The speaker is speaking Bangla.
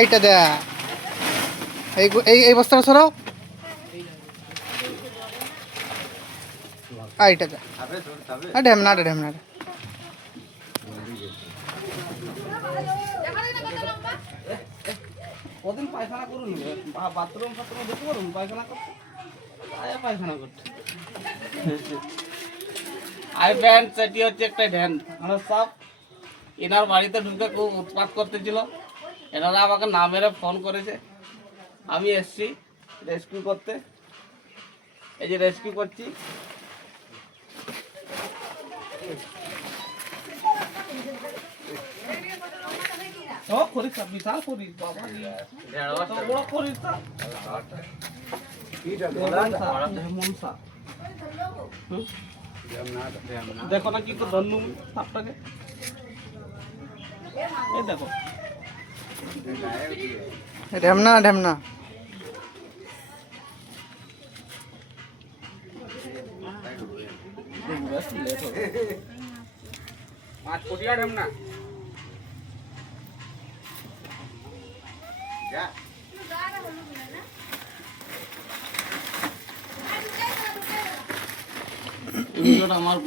এইটা দে, এই এই বস্তাটা সরাও, এইটা দে, ঢেমনা ঢেমনা। কদিন পায়খানা করুন, বাথরুম ফাথরুম দেখতে পারুন পায়খানা করতে, পায়খানা করতে। আই ভ্যান সেটি হচ্ছে একটা ভ্যান সাপ, এনার বাড়িতে ঢুকে খুব উৎপাত করতেছিল। এনারা আমাকে না মেরে ফোন করেছে, আমি এসছি রেস্কিউ করতে। এই যে রেস্কিউ করছি। ও খরিদ সাপ, বিশাল খরিদ বাবা, বড় খরিদ সাপ, দেখো না কি করে ধরলু সাপটাকে, এই দেখো ঢেমনা ঢেমনা। পাঁচ কোটিয়া ঢেমনা। আমার